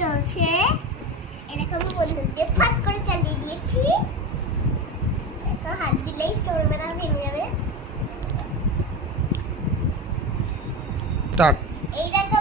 চলছে। এরকম বন্ধুদের ফাট করে চালিয়ে দিয়েছি। দেখো হাত দিলেই চলবে না, ভেঙে যাবে। স্টার্ট। এই দেখো